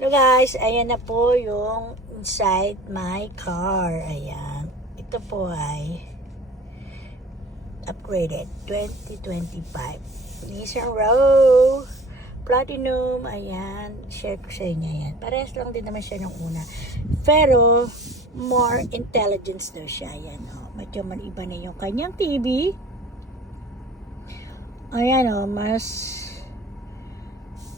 So guys, ayan na po yung inside my car. Ayan. Ito po ay upgraded 2025 Nissan Rogue Platinum. Ayan, share ko sa inyo yan. Parehas lang din naman siya nung una, pero more intelligence daw siya. Ayan, medyo iba na yung kanyang TV. Ayan, mas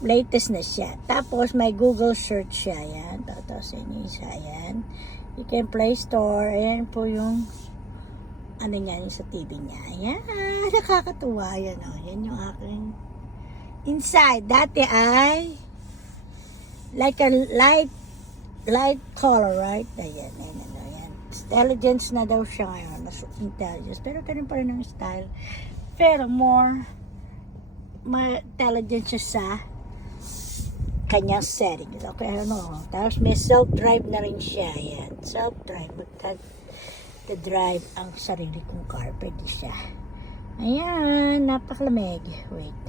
latest na siya. Tapos may Google search siya. Ayan, tapos inyo siya. Ayan, you can Play Store. Ayan po yung ano niya, yung sa TV niya. Ayan, nakakatuwa. Ayan, yan yung aking inside. Dati ay like a light color, right? Ayan. Intelligence na daw siya ngayon. Mas intelligence. Pero ganun pa rin ang style. Pero more intelligent siya sa kanyang setting. Okay, tapos may self-drive na rin siya. Ayan, self-drive. Magka-drive ang sarili kong car. Pwede siya. Ayan, napakalamig. Wait.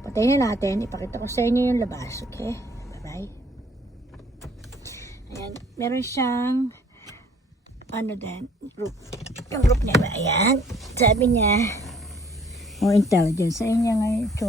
Patayin na natin. Ipakita ko sa inyo yung labas. Okay? Bye-bye. Ayan, meron siyang group. Yung group niya. Ayan. Sabi niya, more intelligence. Sa inyo ngayon.